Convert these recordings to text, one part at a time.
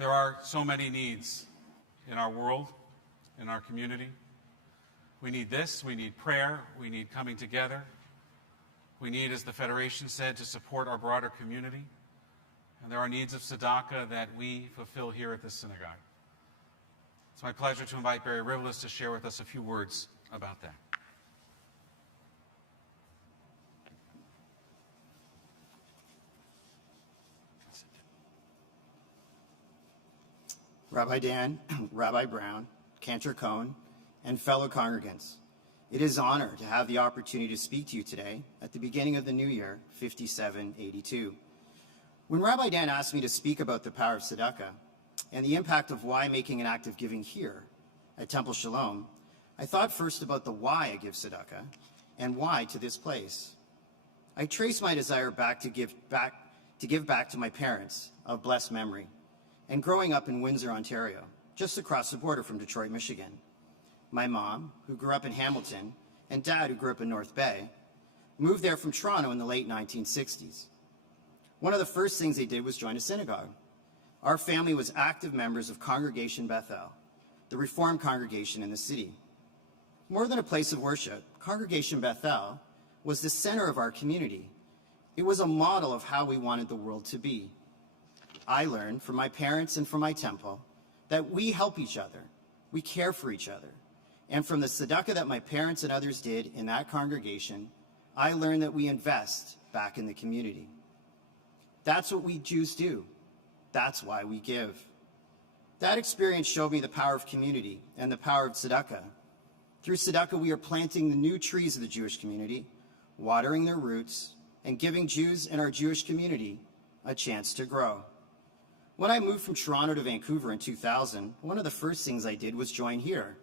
There are so many needs in our world, in our community. We need this, we need prayer, we need coming together. We need, as the Federation said, to support our broader community. And there are needs of tzedakah that we fulfill here at this synagogue. It's my pleasure to invite Barry Rivlis to share with us a few words about that. Rabbi Dan, Rabbi Brown, Cantor Cohn, and fellow congregants, it is an honor to have the opportunity to speak to you today at the beginning of the new year, 5782. When Rabbi Dan asked me to speak about the power of tzedakah and the impact of why making an act of giving here at Temple Sholom, I thought first about the why I give tzedakah and why to this place. I traced my desire to give back to my parents of blessed memory and growing up in Windsor, Ontario, just across the border from Detroit, Michigan. My mom, who grew up in Hamilton, and dad, who grew up in North Bay, moved there from Toronto in the late 1960s. One of the first things they did was join a synagogue. Our family was active members of Congregation Bethel, the Reformed congregation in the city. More than a place of worship, Congregation Bethel was the center of our community. It was a model of how we wanted the world to be. I learned from my parents and from my temple that we help each other, we care for each other. And from the tzedakah that my parents and others did in that congregation, I learned that we invest back in the community. That's what we Jews do. That's why we give. That experience showed me the power of community and the power of tzedakah. Through tzedakah, we are planting the new trees of the Jewish community, watering their roots, and giving Jews in our Jewish community a chance to grow. When I moved from Toronto to Vancouver in 2000, one of the first things I did was join here.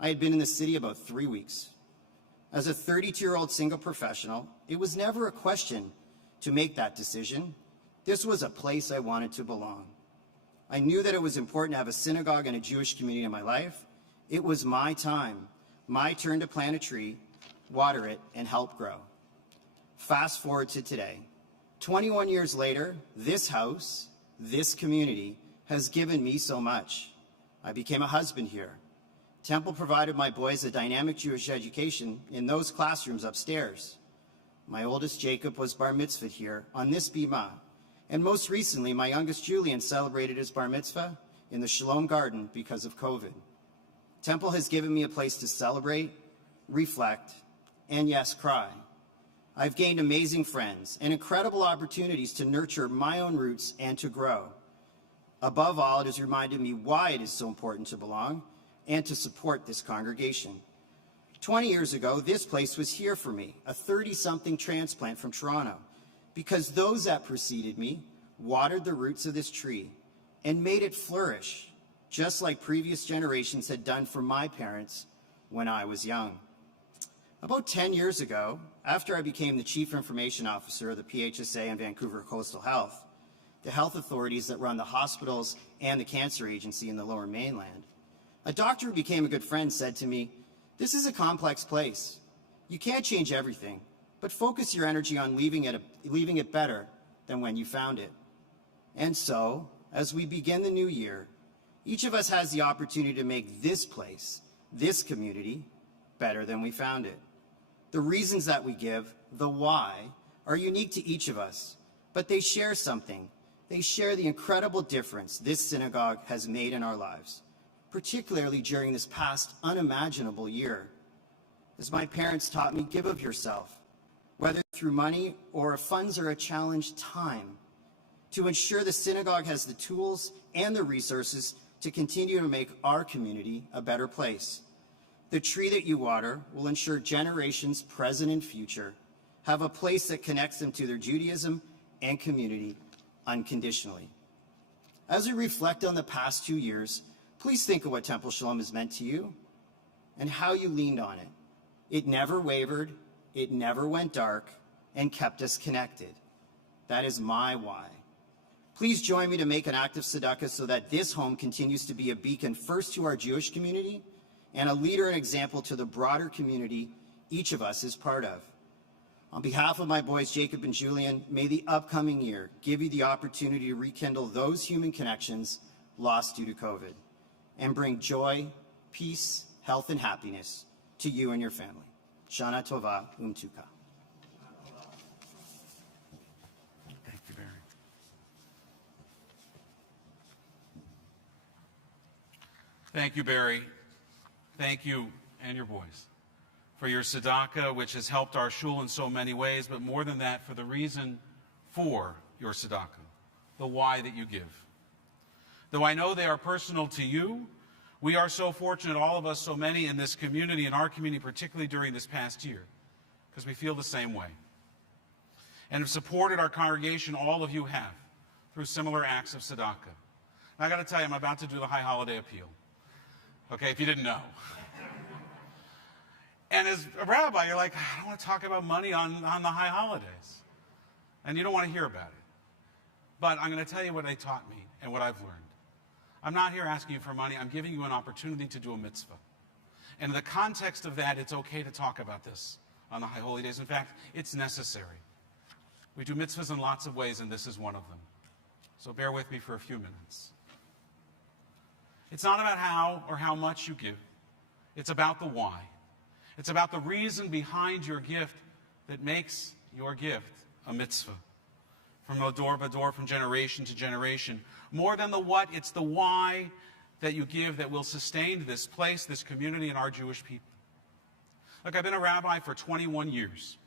I had been in the city about 3 weeks. As a 32-year-old single professional, it was never a question to make that decision. This was a place I wanted to belong. I knew that it was important to have a synagogue and a Jewish community in my life. It was my time, my turn to plant a tree, water it, and help grow. Fast forward to today. 21 years later, this house, this community has given me so much. I became a husband here. Temple provided my boys a dynamic Jewish education in those classrooms upstairs. My oldest Jacob was bar mitzvahed here on this bima, and most recently my youngest Julian celebrated his bar mitzvah in the Sholom garden because of COVID. Temple has given me a place to celebrate, reflect, and yes, cry. I've gained amazing friends and incredible opportunities to nurture my own roots and to grow. Above all, it has reminded me why it is so important to belong and to support this congregation. 20 years ago, this place was here for me, a 30-something transplant from Toronto, because those that preceded me watered the roots of this tree and made it flourish, just like previous generations had done for my parents when I was young. About 10 years ago, after I became the Chief Information Officer of the PHSA and Vancouver Coastal Health, the health authorities that run the hospitals and the cancer agency in the Lower Mainland, a doctor who became a good friend said to me, "This is a complex place. You can't change everything, but focus your energy on leaving it better than when you found it." And so, as we begin the new year, each of us has the opportunity to make this place, this community, better than we found it. The reasons that we give, the why, are unique to each of us, but they share something. They share the incredible difference this synagogue has made in our lives, particularly during this past unimaginable year. As my parents taught me, give of yourself, whether through money or if funds are a challenge, time, to ensure the synagogue has the tools and the resources to continue to make our community a better place. The tree that you water will ensure generations, present and future, have a place that connects them to their Judaism and community unconditionally. As we reflect on the past 2 years, please think of what Temple Sholom has meant to you and how you leaned on it. It never wavered, it never went dark, and kept us connected. That is my why. Please join me to make an act of tzedakah so that this home continues to be a beacon first to our Jewish community and a leader and example to the broader community each of us is part of. On behalf of my boys Jacob and Julian, may the upcoming year give you the opportunity to rekindle those human connections lost due to COVID, and bring joy, peace, health, and happiness to you and your family. Shana Tova Umtuka. Thank you, Barry. Thank you, Barry. Thank you and your boys for your tzedakah, which has helped our shul in so many ways, but more than that, for the reason for your tzedakah, the why that you give. Though I know they are personal to you, we are so fortunate, all of us, so many in this community, in our community, particularly during this past year, because we feel the same way. And have supported our congregation, all of you have, through similar acts of tzedakah. And I got to tell you, I'm about to do the high holiday appeal. Okay, if you didn't know. And as a rabbi, you're like, I don't want to talk about money on the high holidays. And you don't want to hear about it. But I'm going to tell you what they taught me and what I've learned. I'm not here asking you for money. I'm giving you an opportunity to do a mitzvah. And in the context of that, it's okay to talk about this on the high holy days. In fact, it's necessary. We do mitzvahs in lots of ways, and this is one of them. So bear with me for a few minutes. It's not about how or how much you give. It's about the why. It's about the reason behind your gift that makes your gift a mitzvah. From ador vador, from generation to generation. More than the what, it's the why that you give that will sustain this place, this community, and our Jewish people. Look, I've been a rabbi for 21 years.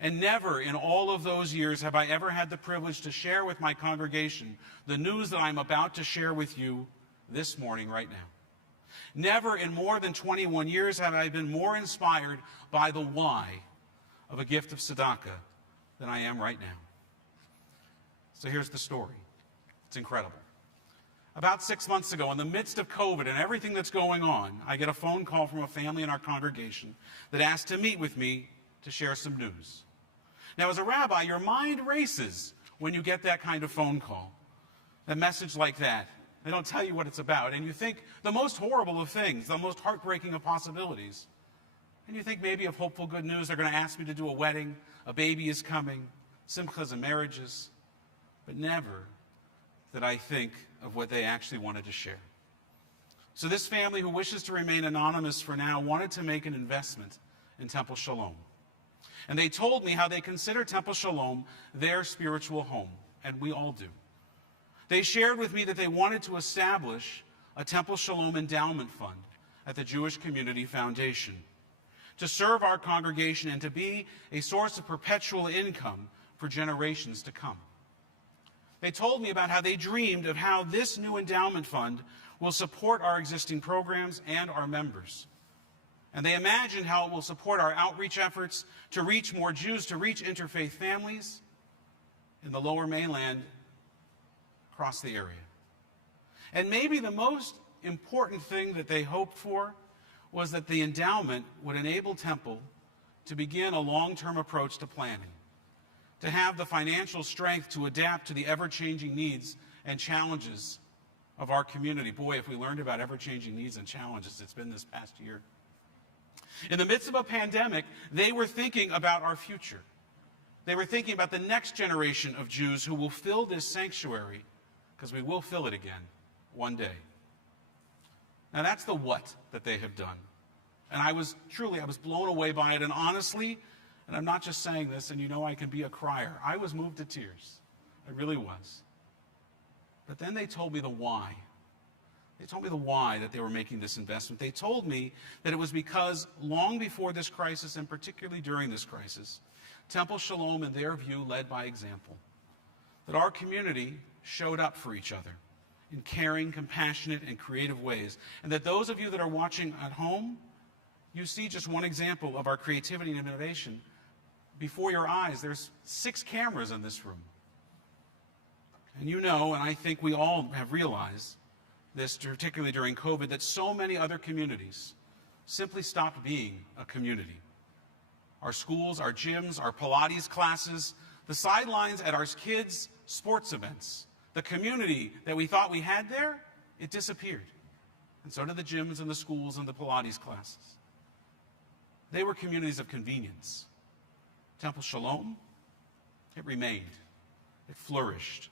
And never in all of those years have I ever had the privilege to share with my congregation the news that I'm about to share with you this morning right now. Never in more than 21 years have I been more inspired by the why of a gift of tzedakah than I am right now. So here's the story. It's incredible. About 6 months ago, in the midst of COVID and everything that's going on, I get a phone call from a family in our congregation that asked to meet with me to share some news. Now, as a rabbi, your mind races when you get that kind of phone call, a message like that. They don't tell you what it's about, and you think the most horrible of things, the most heartbreaking of possibilities. And you think maybe of hopeful good news. They're going to ask me to do a wedding, a baby is coming, simchas and marriages. But never did I think of what they actually wanted to share. So this family, who wishes to remain anonymous for now, wanted to make an investment in Temple Sholom. And they told me how they consider Temple Sholom their spiritual home, and we all do. They shared with me that they wanted to establish a Temple Sholom endowment fund at the Jewish Community Foundation to serve our congregation and to be a source of perpetual income for generations to come. They told me about how they dreamed of how this new endowment fund will support our existing programs and our members. And they imagined how it will support our outreach efforts to reach more Jews, to reach interfaith families in the Lower Mainland across the area. And maybe the most important thing that they hoped for was that the endowment would enable Temple to begin a long-term approach to planning, to have the financial strength to adapt to the ever-changing needs and challenges of our community. Boy, if we learned about ever-changing needs and challenges, it's been this past year. In the midst of a pandemic, they were thinking about our future. They were thinking about the next generation of Jews who will fill this sanctuary, because we will fill it again one day. Now that's the what that they have done. And I was blown away by it. And honestly, and I'm not just saying this, and you know I can be a crier, I was moved to tears. I really was. But then they told me the why. They told me the why that they were making this investment. They told me that it was because long before this crisis, and particularly during this crisis, Temple Sholom, in their view, led by example. That our community showed up for each other in caring, compassionate, and creative ways. And that those of you that are watching at home, you see just one example of our creativity and innovation. Before your eyes, there's 6 cameras in this room. And you know, and I think we all have realized this, particularly during COVID, that so many other communities simply stopped being a community. Our schools, our gyms, our Pilates classes, the sidelines at our kids' sports events, the community that we thought we had there, it disappeared. And so did the gyms and the schools and the Pilates classes. They were communities of convenience. Temple Sholom, it remained. It flourished.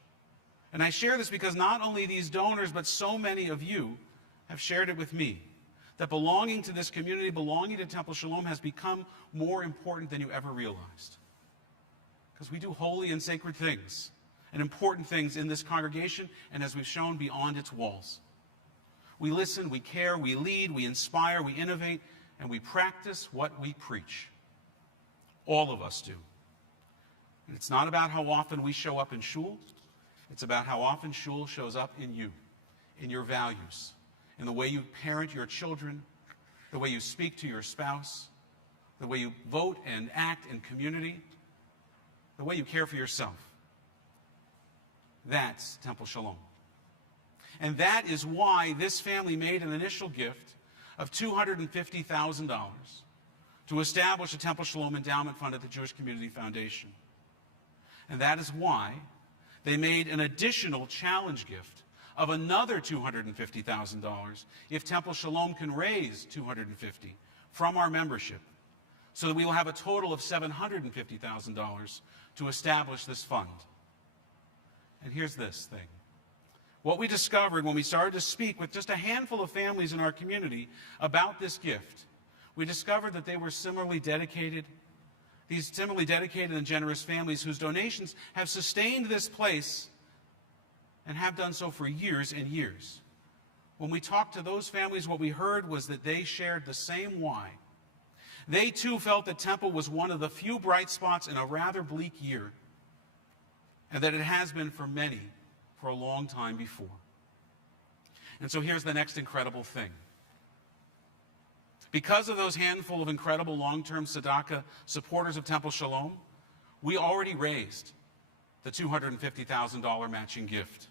And I share this because not only these donors, but so many of you have shared it with me, that belonging to this community, belonging to Temple Sholom has become more important than you ever realized. Because we do holy and sacred things and important things in this congregation, and as we've shown, beyond its walls. We listen, we care, we lead, we inspire, we innovate, and we practice what we preach. All of us do. And it's not about how often we show up in shul. It's about how often shul shows up in you, in your values, in the way you parent your children, the way you speak to your spouse, the way you vote and act in community, the way you care for yourself. That's Temple Sholom. And that is why this family made an initial gift of $250,000 to establish a Temple Sholom endowment fund at the Jewish Community Foundation. And that is why they made an additional challenge gift of another $250,000 if Temple Sholom can raise $250,000 from our membership, so that we will have a total of $750,000 to establish this fund. And here's this thing. What we discovered when we started to speak with just a handful of families in our community about this gift, we discovered that they were similarly dedicated, these similarly dedicated and generous families whose donations have sustained this place and have done so for years and years. When we talked to those families, what we heard was that they shared the same why. They too felt that Temple was one of the few bright spots in a rather bleak year, and that it has been for many for a long time before. And so here's the next incredible thing. Because of those handful of incredible long-term tzedakah supporters of Temple Sholom, we already raised the $250,000 matching gift.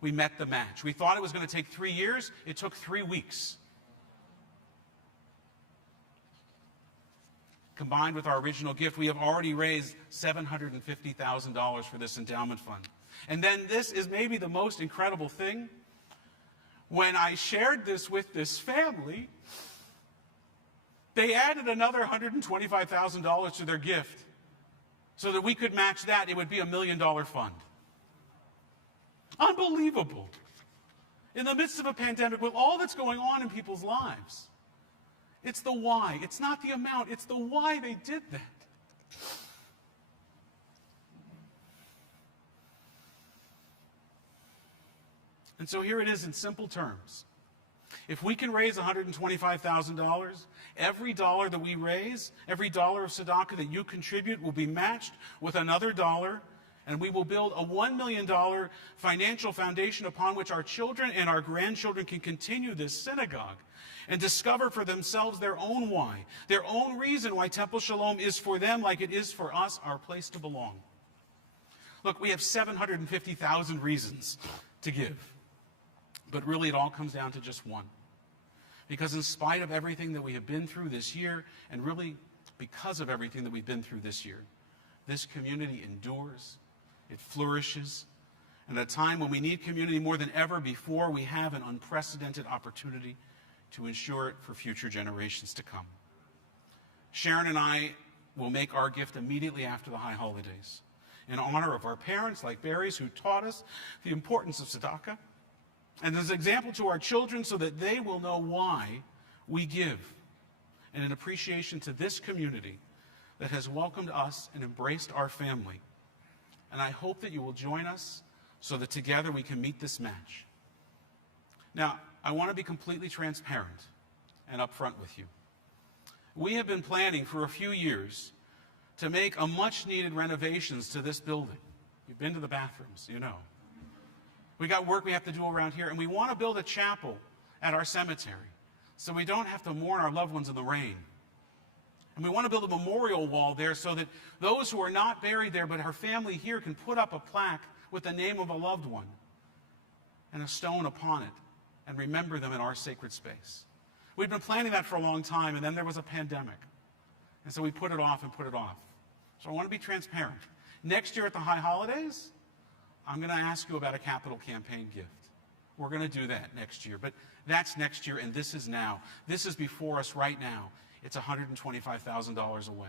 We met the match. We thought it was going to take 3 years. It took 3 weeks. Combined with our original gift, we have already raised $750,000 for this endowment fund. And then this is maybe the most incredible thing. When I shared this with this family, they added another $125,000 to their gift so that we could match that. It would be $1 million fund. Unbelievable. In the midst of a pandemic, with all that's going on in people's lives. It's the why. It's not the amount. It's the why they did that. And so here it is in simple terms. If we can raise $125,000, every dollar that we raise, every dollar of tzedakah that you contribute will be matched with another dollar, and we will build a $1 million financial foundation upon which our children and our grandchildren can continue this synagogue and discover for themselves their own why, their own reason why Temple Sholom is for them like it is for us, our place to belong. Look, we have 750,000 reasons to give. But really, it all comes down to just one. Because in spite of everything that we have been through this year, and really because of everything that we've been through this year, this community endures, it flourishes, and at a time when we need community more than ever before, we have an unprecedented opportunity to ensure it for future generations to come. Sharon and I will make our gift immediately after the high holidays in honor of our parents, like Barry's, who taught us the importance of tzedakah, and as an example to our children so that they will know why we give, and in appreciation to this community that has welcomed us and embraced our family. And I hope that you will join us so that together we can meet this match. Now, I want to be completely transparent and upfront with you. We have been planning for a few years to make a much-needed renovations to this building. You've been to the bathrooms, you know. We got work we have to do around here, and we want to build a chapel at our cemetery so we don't have to mourn our loved ones in the rain. And we want to build a memorial wall there so that those who are not buried there but our family here can put up a plaque with the name of a loved one and a stone upon it and remember them in our sacred space. We've been planning that for a long time, and then there was a pandemic. And so we put it off and put it off. So I want to be transparent. Next year at the high holidays, I'm going to ask you about a capital campaign gift. We're going to do that next year. But that's next year, and this is now. This is before us right now. It's $125,000 away.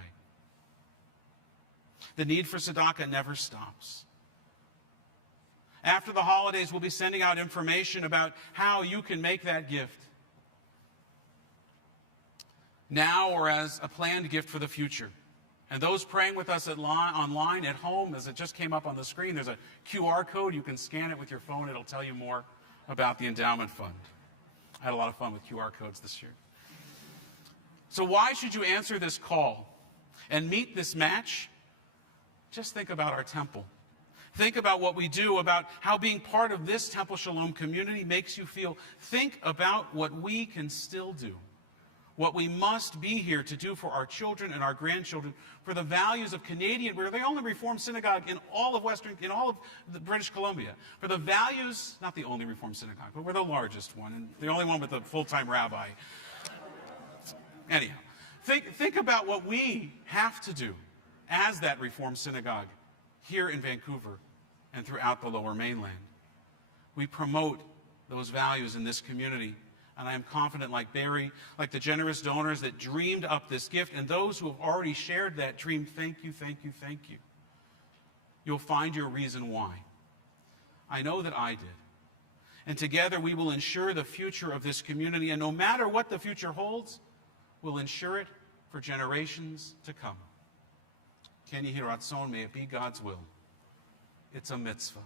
The need for tzedakah never stops. After the holidays, we'll be sending out information about how you can make that gift now or as a planned gift for the future. And those praying with us online, at home, as it just came up on the screen, there's a QR code. You can scan it with your phone. It'll tell you more about the endowment fund. I had a lot of fun with QR codes this year. So why should you answer this call and meet this match? Just think about our temple. Think about what we do, about how being part of this Temple Sholom community makes you feel. Think about what we can still do, what we must be here to do for our children and our grandchildren, for the values of Canadian. We're the only Reformed synagogue in all of the British Columbia. For the values, not the only Reformed synagogue, but we're the largest one, and the only one with a full-time rabbi. Anyhow, think about what we have to do as that Reformed synagogue here in Vancouver and throughout the Lower Mainland. We promote those values in this community, and I am confident, like Barry, like the generous donors that dreamed up this gift, and those who have already shared that dream, thank you, thank you, thank you. You'll find your reason why. I know that I did. And together we will ensure the future of this community, and no matter what the future holds, we'll ensure it for generations to come. Ken Yehi Ratzon, may it be God's will. It's a mitzvah.